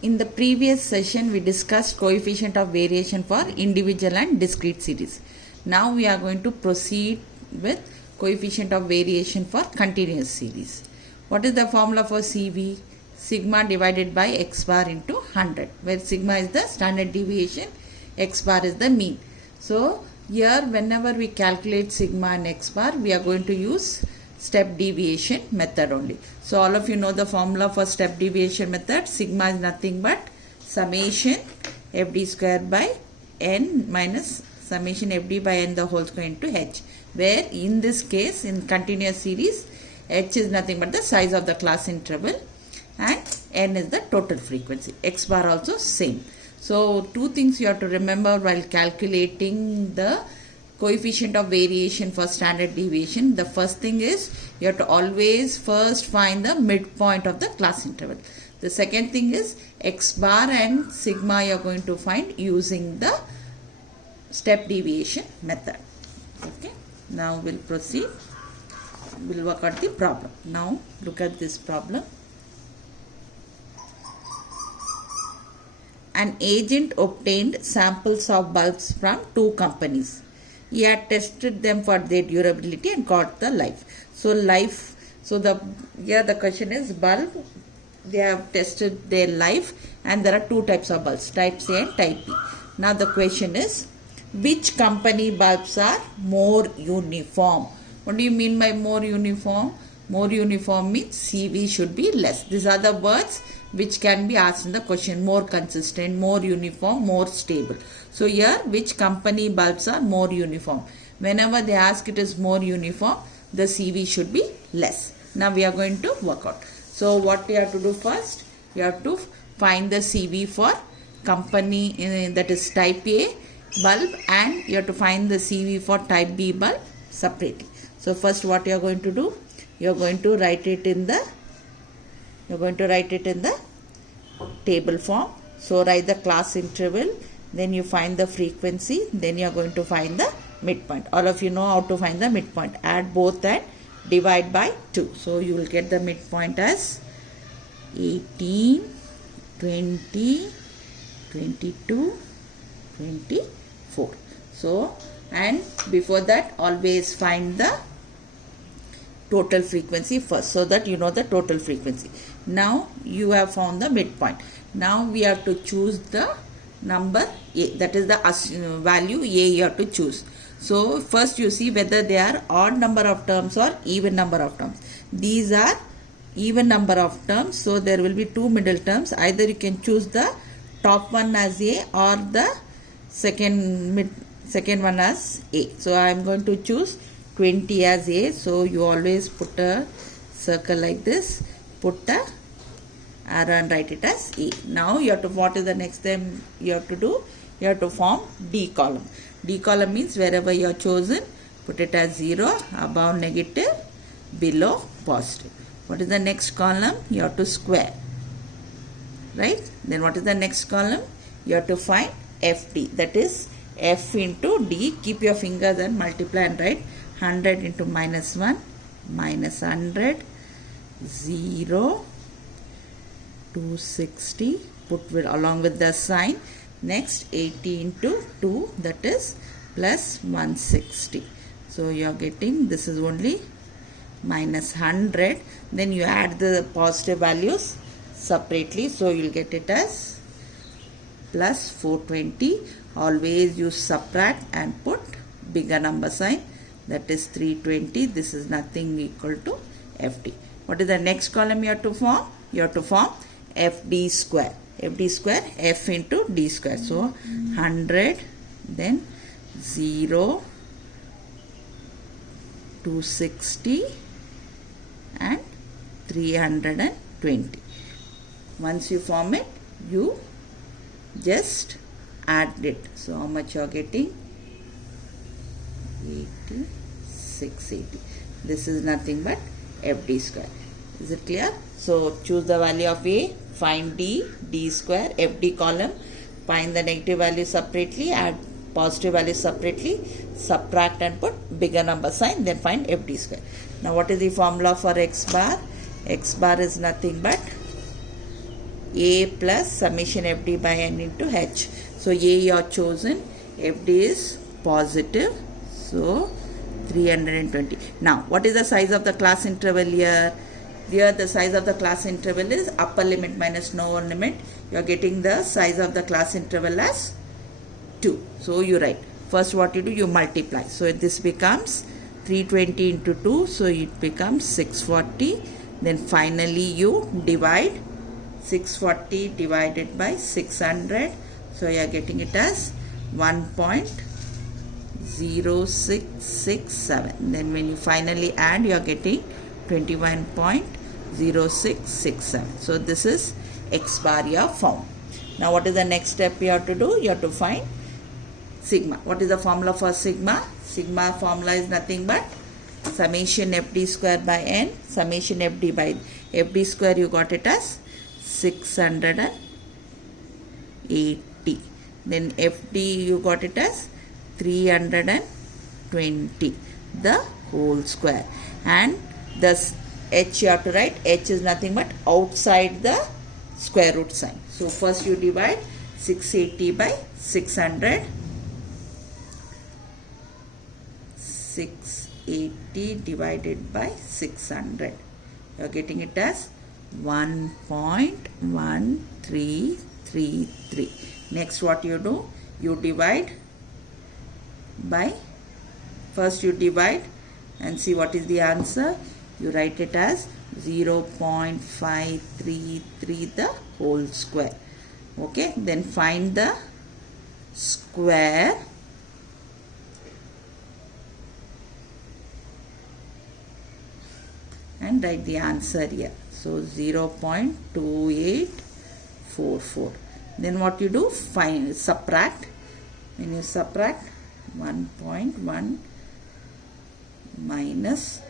In the previous session, we discussed coefficient of variation for individual and discrete series. Now we are going to proceed with coefficient of variation for continuous series. What is the formula for CV? Sigma divided by x bar into 100, where sigma is the standard deviation, x bar is the mean. So here whenever we calculate sigma and x bar, we are going to use step deviation method only. So all of you know the formula for step deviation method. Sigma is nothing but summation fd square by n minus summation fd by n the whole square into h, where in this case in continuous series h is nothing but the size of the class interval and n is the total frequency. X bar also same. So two things you have to remember while calculating the coefficient of variation for standard deviation. The first thing is you have to always first find the midpoint of the class interval. The second thing is x bar and sigma you are going to find using the step deviation method. Okay, now we'll proceed. We'll work out the problem. Now look at this problem. An agent obtained samples of bulbs from two companies. He had tested them for their durability and got the life. So here the question is bulb. They have tested their life and there are two types of bulbs, type A and type B. Now the question is, which company bulbs are more uniform? What do you mean by more uniform? More uniform means CV should be less. These are the words which can be asked in the question. More consistent, more uniform, more stable. So here which company bulbs are more uniform? Whenever they ask it is more uniform, the CV should be less. Now we are going to work out. So what we have to do first? You have to find the CV for company that is type A bulb, and you have to find the CV for type B bulb separately. So first what you are going to do? You are going to write it in the table form. So write the class interval, then you find the frequency, then you are going to find the midpoint. All of you know how to find the midpoint. Add both and divide by 2. So you will get the midpoint as 18, 20, 22, 24. So, and before that always find the total frequency first, so that you know the total frequency. Now you have found the midpoint. Now we have to choose the number A, that is the value A you have to choose. So first you see whether they are odd number of terms or even number of terms. These are even number of terms, so there will be two middle terms. Either you can choose the top one as A or the second one as A. So I am going to choose 20 as A. So you always put a circle like this, put a arrow and write it as A. Now you have to, what is the next thing you have to do? You have to form D column. D column means wherever you are chosen, put it as 0, above negative, below positive. What is the next column? You have to square, right? Then what is the next column? You have to find FD, that is F into D. Keep your fingers and multiply and write 100 into minus 1, minus 100, 0, 260, put along with the sign. Next 80 into 2, that is plus 160. So you are getting, this is only minus 100. Then you add the positive values separately. So you will get it as plus 420. Always use subtract and put bigger number sign, that is 320. This is nothing equal to FD. What is the next column you have to form? You have to form FD square. FD square, F into D square. So 100, then 0, 260 and 320. Once you form it, you just add it. So how much you are getting? 80, 680. This is nothing but FD square. Is it clear? So choose the value of A, find D, D square, FD column, find the negative value separately, add positive value separately, subtract and put bigger number sign, then find FD square. Now what is the formula for x bar? X bar is nothing but A plus summation FD by N into H. So A you are chosen, FD is positive. So 320. Now what is the size of the class interval here? Here the size of the class interval is upper limit minus lower limit. You are getting the size of the class interval as 2. So you write. First what you do, you multiply. So this becomes 320 into 2. So it becomes 640. Then finally you divide 640 divided by 600. So you are getting it as 1.0667. Then when you finally add, you are getting 21.0667. So this is X bar you have found. Now what is the next step you have to do? You have to find sigma. What is the formula for sigma? Sigma formula is nothing but summation FD square by N, summation FD by FD square, you got it as 680. Then FD you got it as 320, the whole square. And thus H you have to write, H is nothing but outside the square root sign. So first you divide 680 by 600. 680 divided by 600. You are getting it as 1.1333. Next what you do? You divide by, first you divide and see what is the answer. You write it as 0.533 the whole square. Okay, then find the square and write the answer here. So 0.2844. Then what you do? Find, subtract. When you subtract 1.1 minus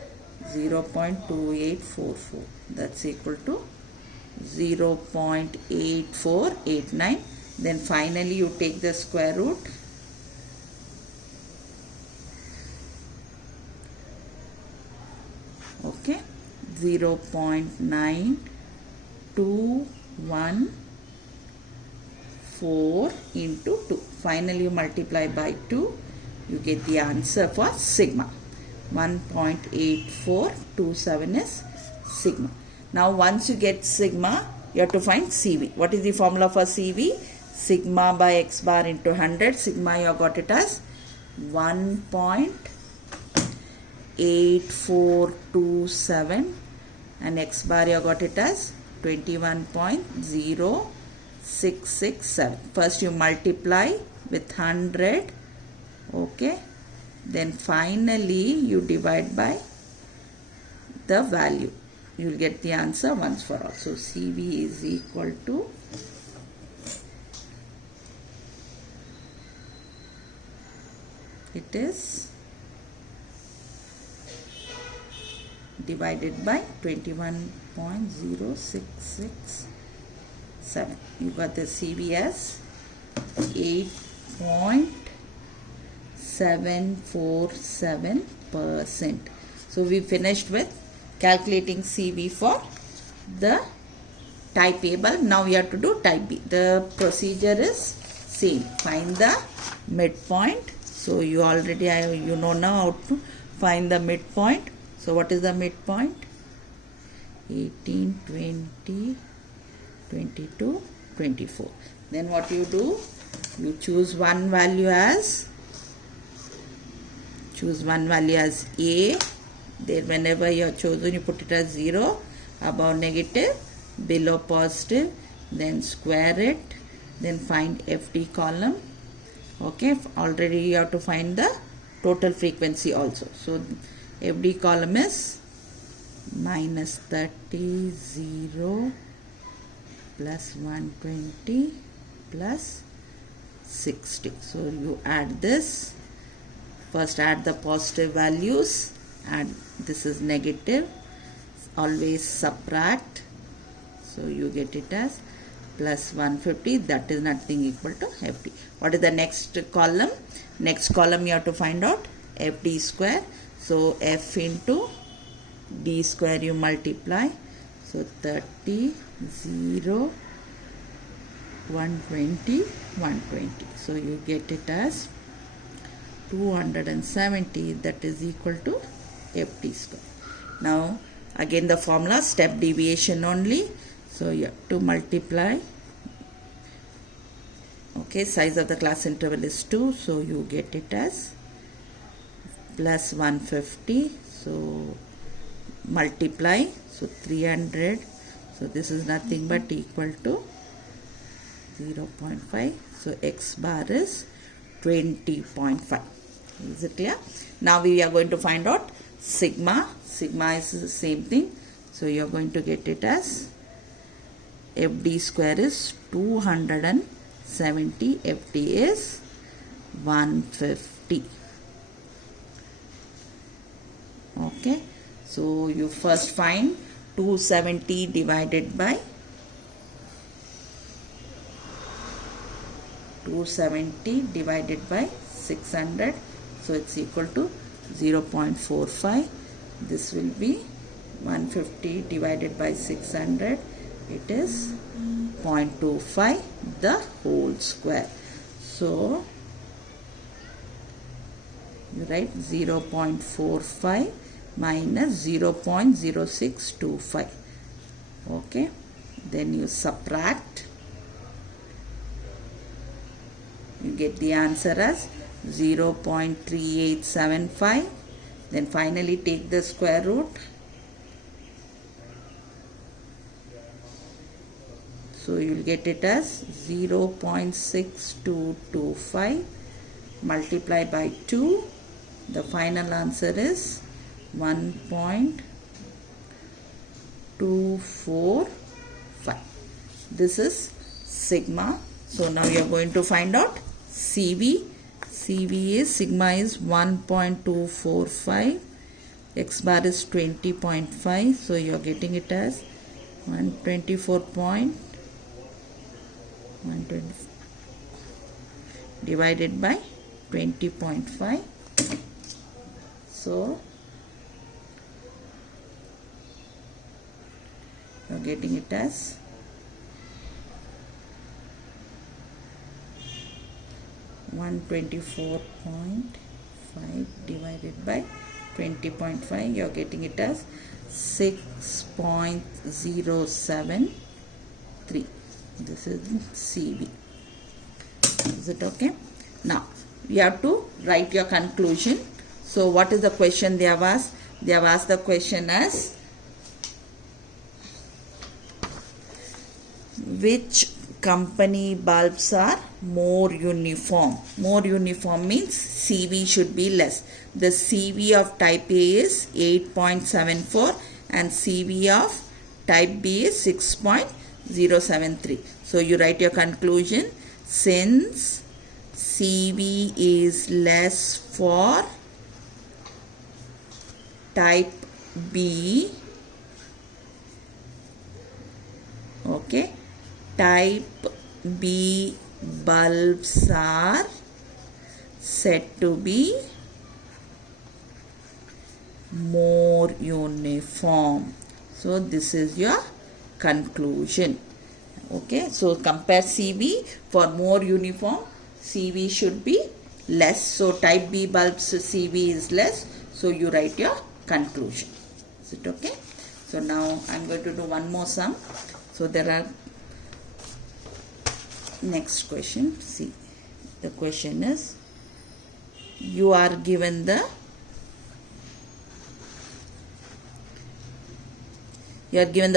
0.2844, that's equal to 0.8489. Then finally you take the square root. Okay, 0.9214 into 2. Finally you multiply by 2. You get the answer for sigma. 1.8427 is sigma. Now once you get sigma, you have to find CV. What is the formula for CV? Sigma by X bar into 100. Sigma you have got it as 1.8427 and X bar you have got it as 21.0667. First you multiply with 100. Okay. Then finally you divide by the value. You will get the answer once for all. So CV is equal to it is divided by 21.0667. You got the CV as 8.747%. So we finished with calculating CV for the type A bulb. Now we have to do type B. The procedure is same. Find the midpoint. So you already you know now how to find the midpoint. So what is the midpoint? 18, 20, 22, 24. Then what you do? You choose one value as A. There whenever you are chosen, you put it as 0, above negative, below positive, then square it, then find FD column. Okay, already you have to find the total frequency also. So FD column is minus 30, 0, plus 120, plus 60. So you add this. First add the positive values. Add, this is negative. Always subtract. So you get it as plus 150. That is nothing equal to FD. What is the next column? Next column you have to find out FD square. So F into D square you multiply. So 30, 0, 120, 120. So you get it as 270, that is equal to FD square. Now again the formula, step deviation only. So you have to multiply. Okay, size of the class interval is 2, so you get it as plus 150. So multiply, so 300. So this is nothing but equal to 0.5. So x bar is 20.5. Is it clear? Now we are going to find out sigma. Sigma is the same thing. So you are going to get it as FD square is 270. FD is 150. Okay. So you first find 270 divided by 600, so it's equal to 0.45. This will be 150 divided by 600, it is 0.25 the whole square. So you write 0.45 minus 0.0625. Okay, then you subtract, you get the answer as 0.3875. Then finally take the square root. So you will get it as 0.6225 multiply by 2. The final answer is 1.245. This is sigma. So now you are going to find out CV. CV is, sigma is 1.245. X bar is 20.5. So you are getting it as 124.120 divided by 20.5. So you are getting it as 124.5 divided by 20.5. You are getting it as 6.073. This is CV. Is it okay? Now you have to write your conclusion. So what is the question they have asked? They have asked the question as, which company bulbs are more uniform? More uniform means CV should be less. The CV of type A is 8.74 and CV of type B is 6.073. So you write your conclusion. Since CV is less for type B, okay, type B bulbs are said to be more uniform. So this is your conclusion. Okay, so compare CV. For more uniform, CV should be less. So type B bulbs CV is less. So you write your conclusion. Is it okay? So now I am going to do one more sum. So there are next question. See, the question is, you are given the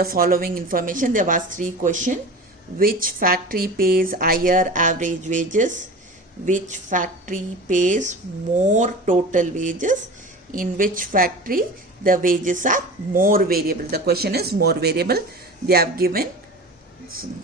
following information. They have asked 3 questions. Which factory pays higher average wages? Which factory pays more total wages? In which factory the wages are more variable? The question is more variable. They have given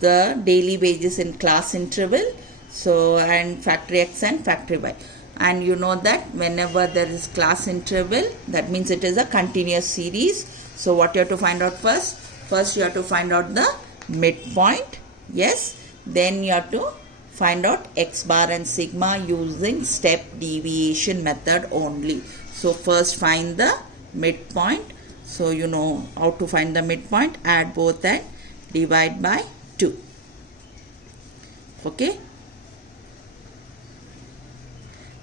the daily wages in class interval, so, and factory X and factory Y. And you know that whenever there is class interval, that means it is a continuous series. So what you have to find out first? First you have to find out the midpoint. Yes. Then you have to find out X bar and sigma using step deviation method only. So first find the midpoint. So you know how to find the midpoint. Add both and divide by 2. Okay.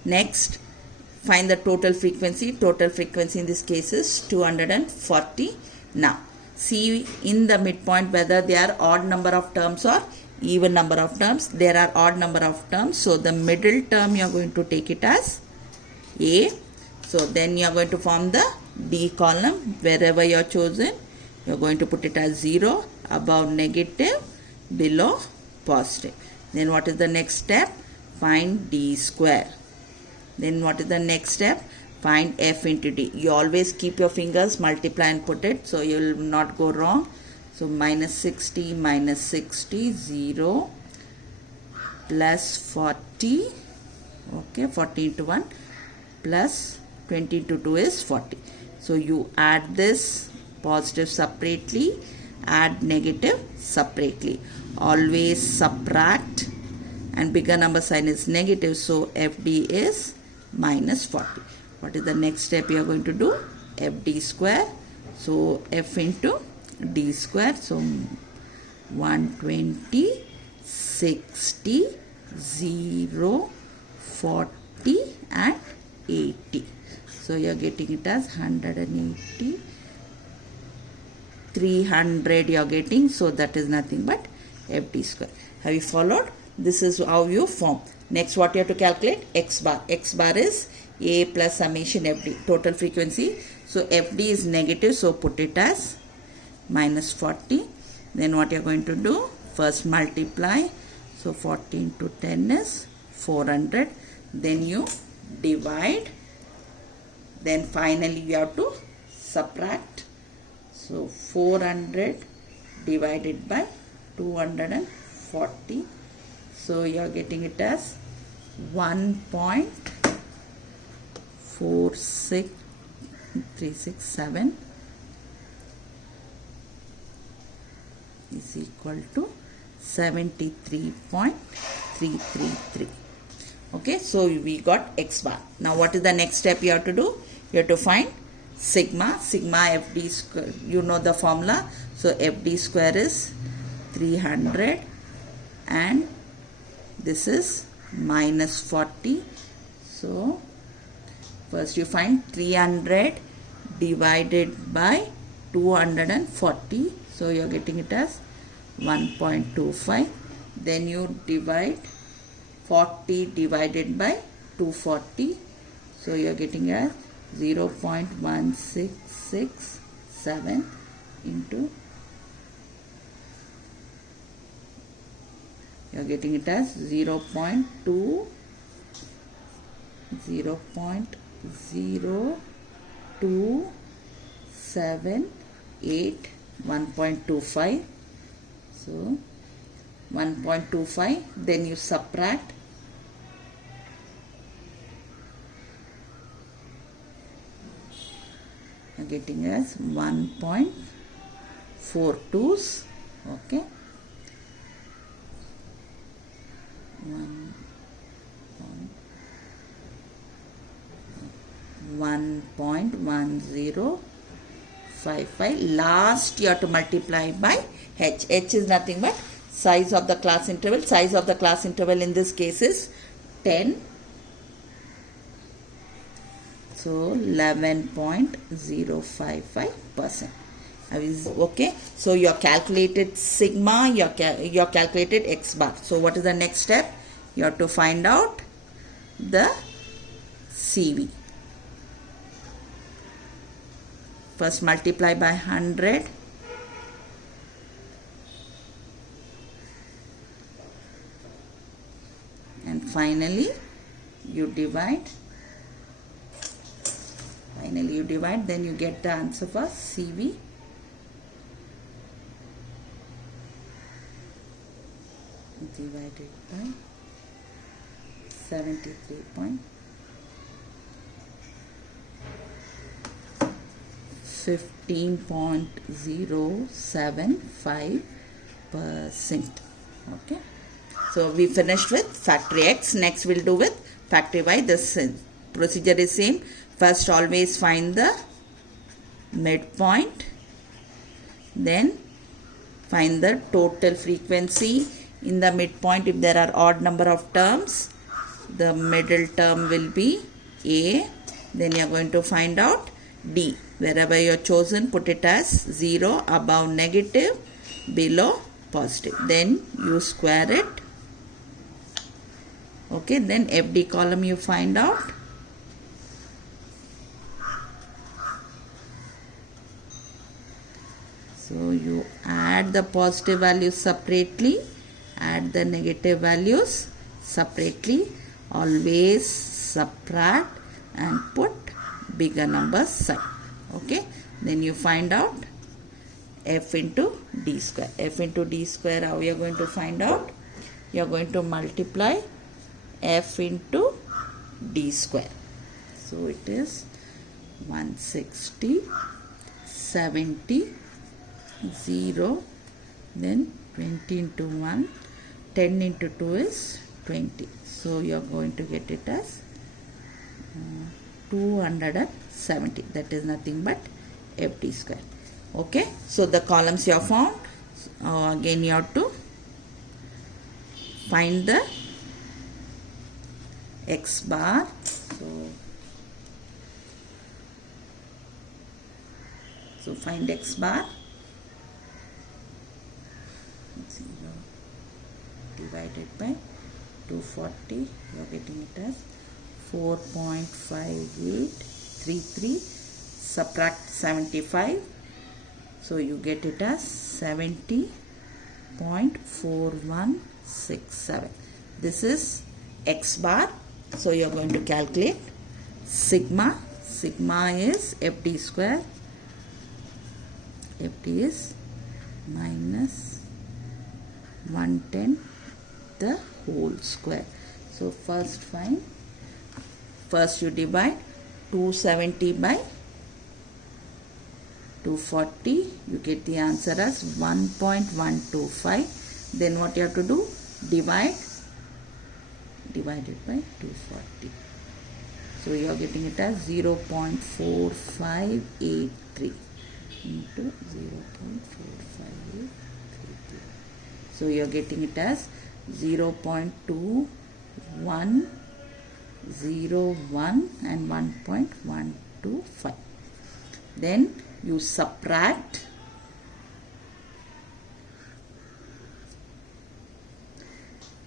Next, find the total frequency. Total frequency in this case is 240. Now, see in the midpoint whether they are odd number of terms or even number of terms. There are odd number of terms. So, the middle term you are going to take it as A. So, then you are going to form the D column. Wherever you are chosen, you are going to put it as 0, above negative, below positive. Then what is the next step? Find D square. Then what is the next step? Find F into D. You always keep your fingers, multiply and put it, so you will not go wrong. So minus 60, 0, plus 40, okay, 40 into 1, plus 20 into 2 is 40. So you add this positive separately, add negative separately. Always subtract, and bigger number sign is negative, so FD is minus 40. What is the next step you are going to do? FD square. So F into D square. So 120, 60, 0, 40 and 80. So you are getting it as 180, 300 you are getting. So that is nothing but FD square. Have you followed? This is how you form. Next, what you have to calculate? X bar. X bar is A plus summation FD, total frequency. So FD is negative, so put it as minus 40. Then what you are going to do? First multiply. So 40 into 10 is 400. Then you divide. Then finally you have to subtract. So 400 divided by 240. So you are getting it as 1.46367 is equal to 73.333. Okay, so we got X bar. Now what is the next step you have to do? You have to find sigma. Sigma FD square. You know the formula. So FD square is 300 and this is minus 40. So first you find 300 divided by 240. So you are getting it as 1.25. Then you divide 40 divided by 240. So you are getting as 0.1667 into, you are getting it as 0.0278 1.25. So 1.25. Then you subtract. You are getting as 1.42s. Okay. 1.1055. Last you have to multiply by h. H is nothing but size of the class interval. Size of the class interval in this case is 10. So 11.055%. Okay, so you have calculated sigma, you have calculated X bar. So what is the next step? You have to find out the CV. First multiply by 100. And finally you divide. Then you get the answer for CV. Divided by 15.075%. Okay. So we finished with factory X. Next we'll do with factory Y. This procedure is same. First always find the midpoint. Then find the total frequency. In the midpoint, if there are odd number of terms, the middle term will be A. Then you are going to find out D. Wherever you are chosen, put it as 0, above negative, below positive. Then you square it. Okay, then FD column you find out. So you add the positive values separately, add the negative values separately. Always subtract and put bigger numbers side. Okay, then you find out f into d square. F into d square, how you are going to find out? You are going to multiply f into d square. So it is 160, 70, 0, then 20 into 1, 10 into 2 is 20. So you are going to get it as 270. That is nothing but FD square. Okay, so the columns you have found. Again you have to find the x bar. So find x bar. 0 divided by 240, you are getting it as 4.5833. Subtract 75, so you get it as 70.4167. This is x bar. So you are going to calculate sigma. Sigma is FD square. FD is minus 110 the whole square. So first you divide 270 by 240, you get the answer as 1.125. Then what you have to do? Divide it by 240. So you are getting it as 0.4583 into 0.4583. So you are getting it as 0.2101 and 1.125. Then you subtract.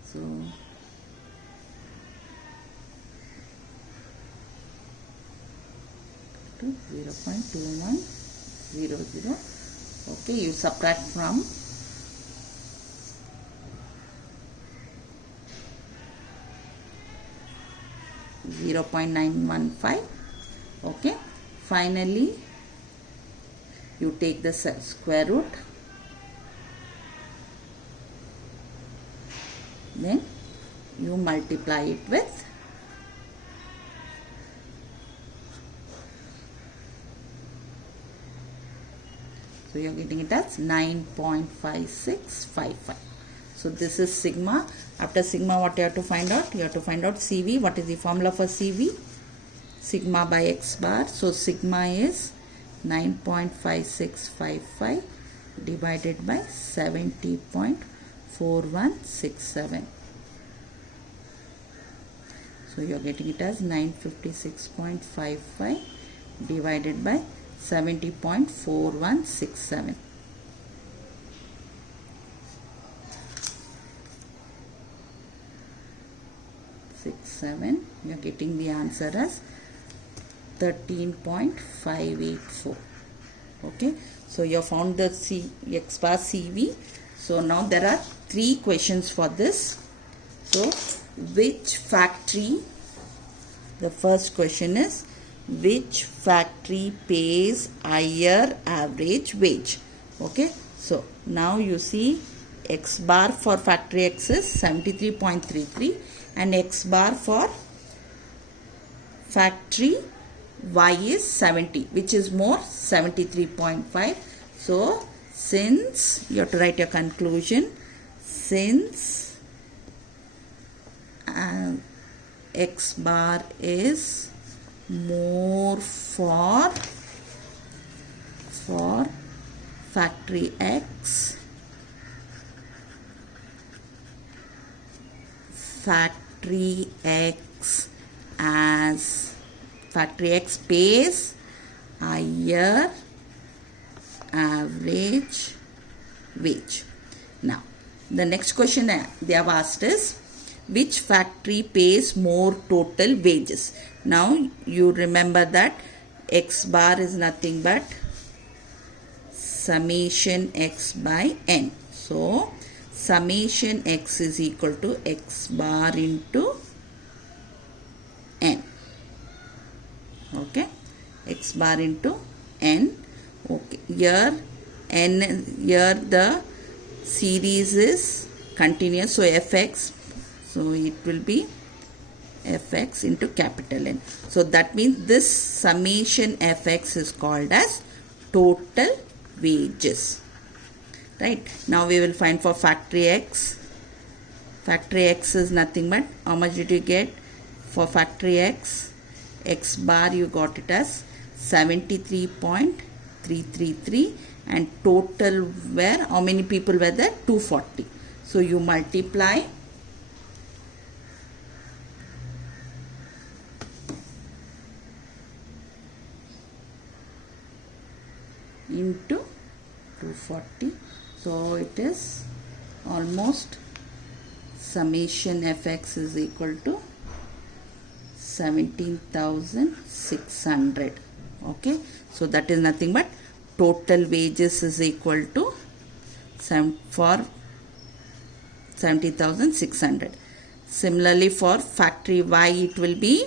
So 0.2100. Okay, you subtract from 0.915. Okay, finally you take the square root, then you multiply it with so you are getting it as 9.5655. So this is sigma. After sigma, what you have to find out? You have to find out CV. What is the formula for CV? Sigma by x bar. So sigma is 9.5655 divided by 70.4167. So you are getting it as 956.55 divided by 70.4167. 67. You are getting the answer as 13.584. Okay, so you have found the x bar CV. So now there are 3 questions for this. So which factory, the first question is, which factory pays higher average wage? Okay, so now you see x bar for factory X is 73.33 and x bar for factory Y is 70, which is more, 73.5. So since you have to write your conclusion, since x bar is more for factory X, factory X as factory X pays higher average wage. Now, the next question they have asked is, which factory pays more total wages? Now, you remember that X bar is nothing but summation X by N. So, summation X is equal to X bar into N. Okay, X bar into N. Okay, here N, here the series is continuous, so Fx, so it will be Fx into capital N. So that means this summation Fx is called as total wages. Right, now we will find for factory X. Factory X is nothing but, how much did you get for factory X? X bar you got it as 73.333, and total were, how many people were there? 240. So you multiply into 240. So it is almost summation Fx is equal to 17,600. Okay, so that is nothing but total wages is equal to for 70,600. Similarly for factory Y it will be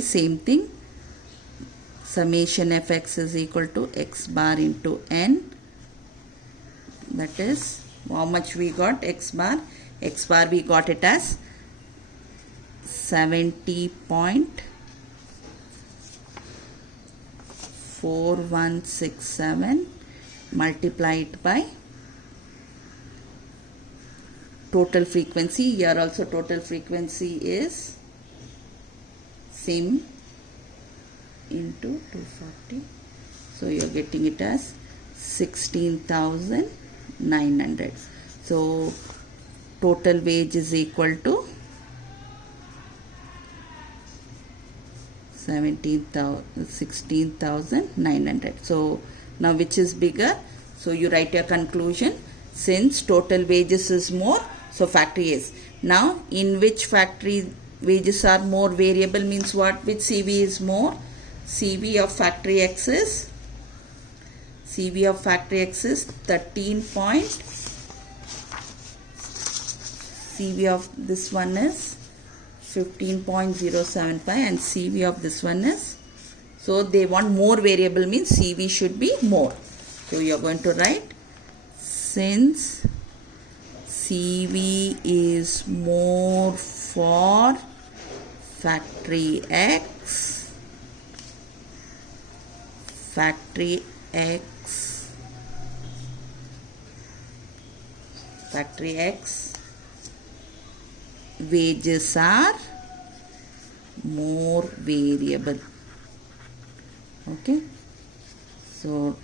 same thing. Summation Fx is equal to X bar into N. That is how much we got X bar. X bar we got it as 70.4167, multiply it by total frequency. Here also total frequency is same into 240. So you are getting it as 16,900. So total wage is equal to 16,900. So now which is bigger? So you write your conclusion. Since total wages is more, so factory is. Now in which factory wages are more variable means what? Which CV is more? CV of factory X is 13 point. CV of this one is 15.075 and CV of this one is, so they want more variable means CV should be more. So you are going to write, since CV is more for factory X, factory X wages are more variable. Okay, so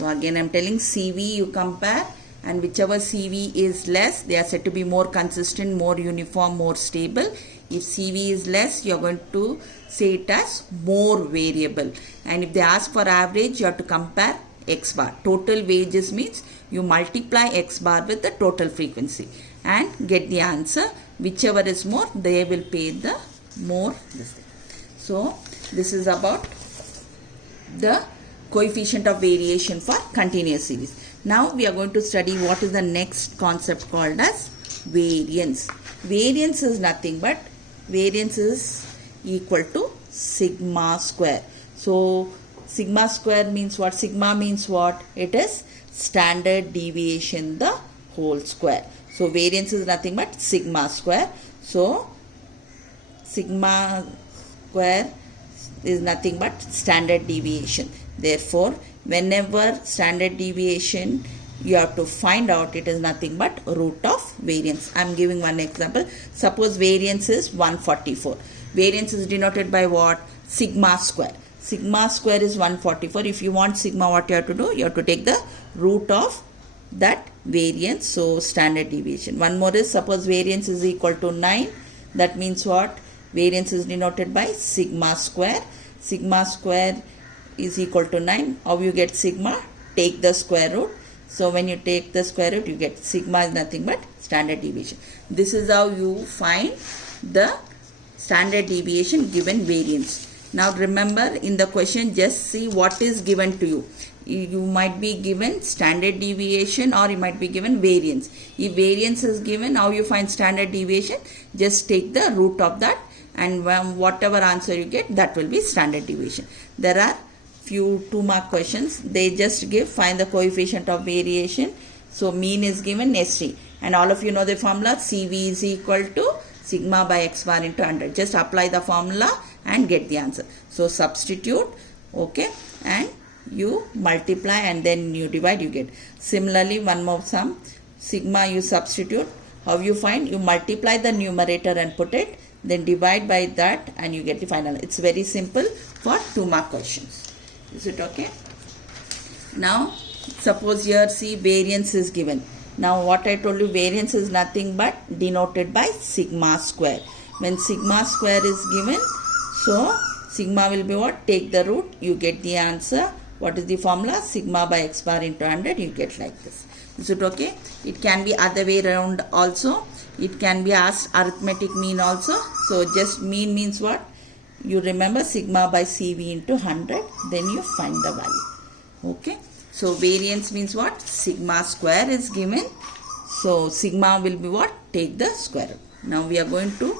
again I am telling CV you compare, and whichever CV is less, they are said to be more consistent, more uniform, more stable. If CV is less, you are going to say it as more variable, and if they ask for average, you have to compare X bar. Total wages means you multiply X bar with the total frequency and get the answer. Whichever is more, they will pay the more this thing. So this is about the coefficient of variation for continuous series. Now we are going to study what is the next concept called as variance. Variance is nothing but variance is equal to sigma square. So sigma square means what? Sigma means what? It is standard deviation the whole square. So variance is nothing but sigma square. So sigma square is nothing but standard deviation. Therefore, whenever standard deviation you have to find out, it is nothing but root of variance. I am giving one example. Suppose variance is 144. Variance is denoted by what? Sigma square. Sigma square is 144. If you want sigma, what you have to do? You have to take the root of that variance. So standard deviation. One more is, suppose variance is equal to 9. That means what? Variance is denoted by sigma square. Sigma square is equal to 9. How you get sigma? Take the square root. So when you take the square root, you get sigma is nothing but standard deviation. This is how you find the standard deviation given variance. Now remember, in the question, just see what is given to you. You might be given standard deviation or you might be given variance. If variance is given, how you find standard deviation? Just take the root of that, and whatever answer you get, that will be standard deviation. There are few 2-mark questions. They just give, find the coefficient of variation. So mean is given, ST, and all of you know the formula. CV is equal to sigma by x bar into 100. Just apply the formula and get the answer. So substitute, okay, and you multiply and then you divide, you get. Similarly, one more sum, sigma you substitute. How you find? You multiply the numerator and put it, then divide by that and you get the final. It's very simple for 2-mark questions. Is it okay? Now suppose here, see, variance is given. Now what I told you, variance is nothing but denoted by sigma square. When sigma square is given, so sigma will be what? Take the root, you get the answer. What is the formula? Sigma by x bar into 100, you get like this. Is it okay? It can be other way around also. It can be asked arithmetic mean also. So just mean means what? You remember sigma by CV into 100, then you find the value. Okay. So variance means what? Sigma square is given. So sigma will be what? Take the square root. Now we are going to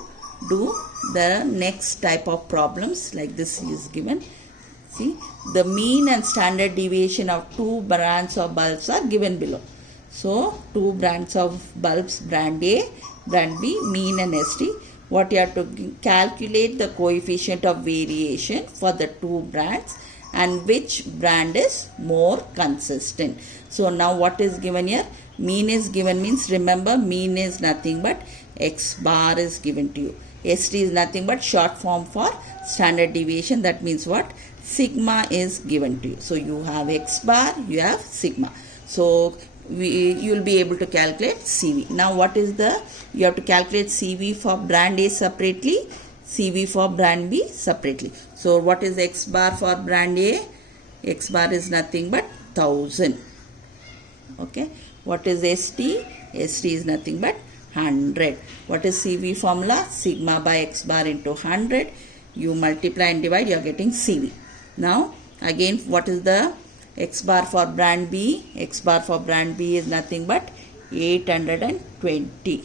do the next type of problems, like this is given. See, the mean and standard deviation of 2 brands of bulbs are given below. So 2 brands of bulbs, brand A, brand B, mean and ST. What you have to calculate the coefficient of variation for the 2 brands and which brand is more consistent. So now what is given here? Mean is given means, remember, mean is nothing but x bar is given to you. ST is nothing but short form for standard deviation. That means what? Sigma is given to you. So you have x bar, you have sigma. So you will be able to calculate CV. Now what is the, you have to calculate CV for brand A separately, CV for brand B separately. So what is x bar for brand A? X bar is nothing but 1000. Okay. What is ST? ST is nothing but 100. What is CV formula? Sigma by x bar into 100. You multiply and divide, you are getting CV. Now again, what is the x bar for brand B? X bar for brand B is nothing but 820.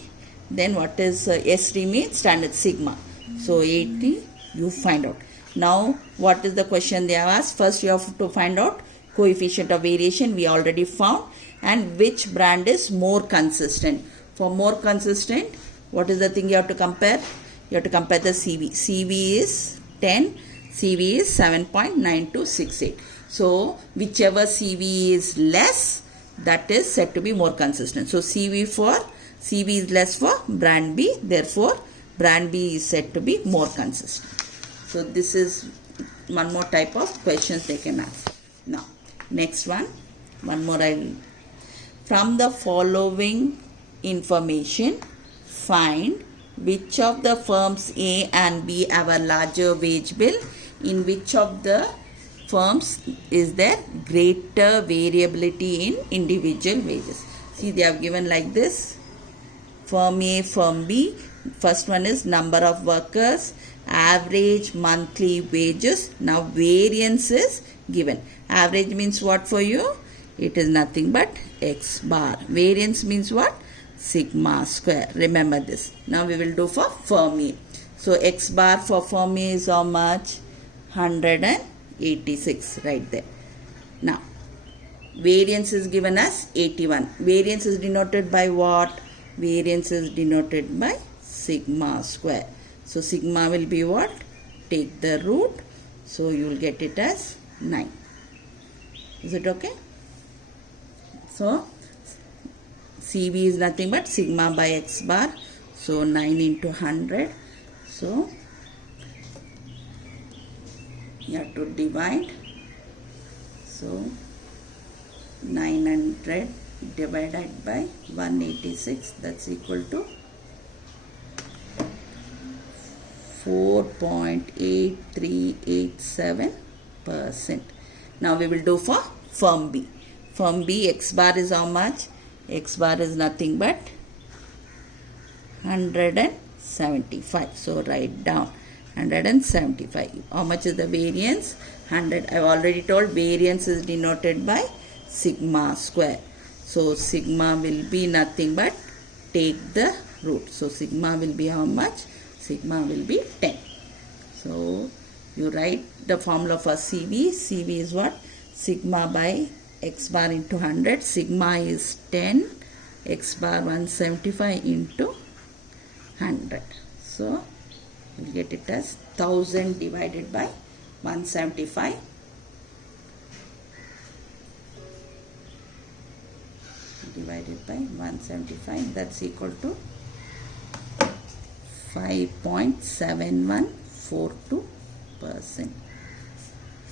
Then what is ST means? Standard sigma. So 80 you find out. Now what is the question they have asked? First you have to find out coefficient of variation. We already found. And which brand is more consistent. For more consistent, what is the thing you have to compare? You have to compare the CV. CV is 10, CV is 7.9268. So whichever CV is less, that is said to be more consistent. So CV is less for brand B, therefore brand B is said to be more consistent. So this is one more type of questions they can ask. Now next one more from the following information, find which of the firms A and B have a larger wage bill. In which of the firms is there greater variability in individual wages? See, they have given like this: firm A, firm B. First one is number of workers, average monthly wages. Now variance is given. Average means what for you? It is nothing but x bar. Variance means what? Sigma square. Remember this. Now we will do for firm A. So x bar for firm A is how much? 186 right there. Now variance is given as 81. Variance is denoted by what? Variance is denoted by sigma square. So sigma will be what? Take the root. So you will get it as 9. Is it okay? So CV is nothing but sigma by x bar. So 9 into 100. So you have to divide. So 900 divided by 186, that's equal to 4.8387%. Now we will do for firm B. Firm B, X bar is how much? X bar is nothing but 175. So write down 175. How much is the variance? 100. I have already told variance is denoted by sigma square. So sigma will be nothing but take the root. So sigma will be how much? Sigma will be 10. So you write the formula for CV. CV is what? Sigma by X bar into 100. Sigma is 10. X bar 175 into 100. So we'll get it as 1000 divided by 175. Divided by 175, that's equal to 5.7142%.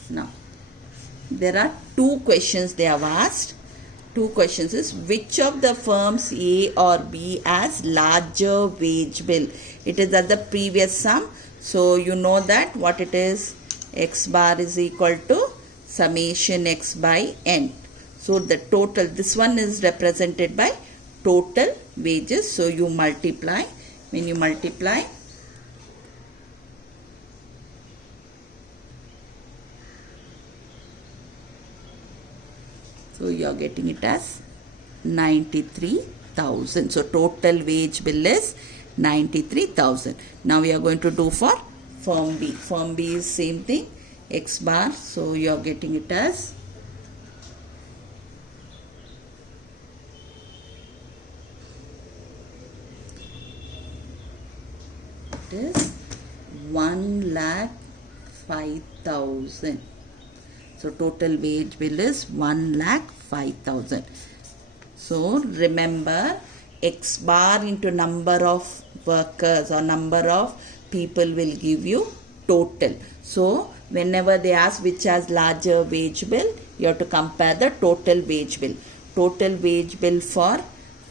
Now there are two questions they have asked. Two questions is, which of the firms A or B has larger wage bill? It is at the previous sum. So you know that what it is. X bar is equal to summation X by N. So the total, this one is represented by total wages. So you multiply. When you multiply, so you are getting it as 93,000. So total wage bill is 93,000. Now we are going to do for firm B. Firm B is same thing. X bar. So you are getting it as is 1,05,000. So total wage bill is 1,05,000. So remember, X bar into number of workers or number of people will give you total. So whenever they ask which has larger wage bill, you have to compare the total wage bill. Total wage bill for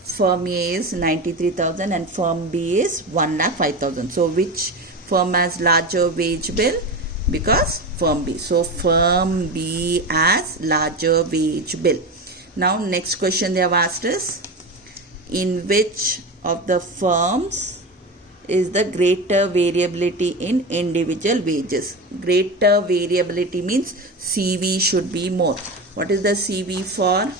firm A is 93,000 and firm B is 1,05,000. So which firm has larger wage bill? Because firm B. So firm B has larger wage bill. Now next question they have asked is, in which of the firms is the greater variability in individual wages? Greater variability means CV should be more. What is the CV for?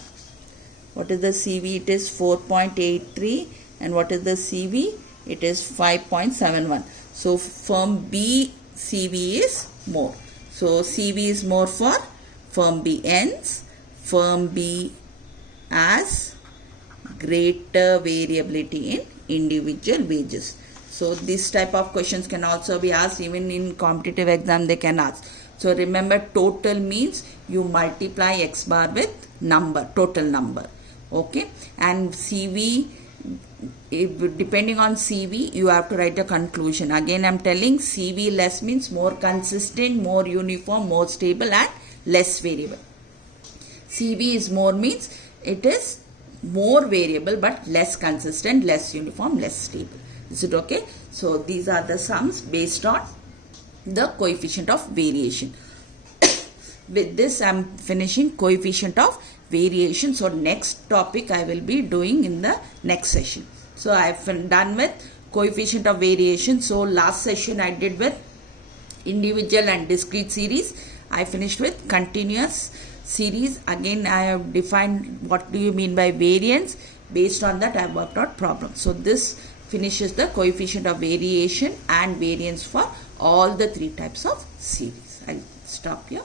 What is the CV? It is 4.83. And what is the CV? It is 5.71. So firm B CV is more. So CV is more for firm B. Hence firm B has greater variability in individual wages. So this type of questions can also be asked. Even in competitive exam they can ask. So remember, total means you multiply X bar with number, total number. Okay, and CV, depending on CV, you have to write a conclusion. Again, I am telling, CV less means more consistent, more uniform, more stable and less variable. CV is more means it is more variable but less consistent, less uniform, less stable. Is it okay? So these are the sums based on the coefficient of variation. With this I am finishing coefficient of variation. So next topic I will be doing in the next session. So I have done with coefficient of variation. So last session I did with individual and discrete series. I finished with continuous series. Again I have defined what do you mean by variance. Based on that I have worked out problems. So this finishes the coefficient of variation and variance for all the three types of series. I'll stop here.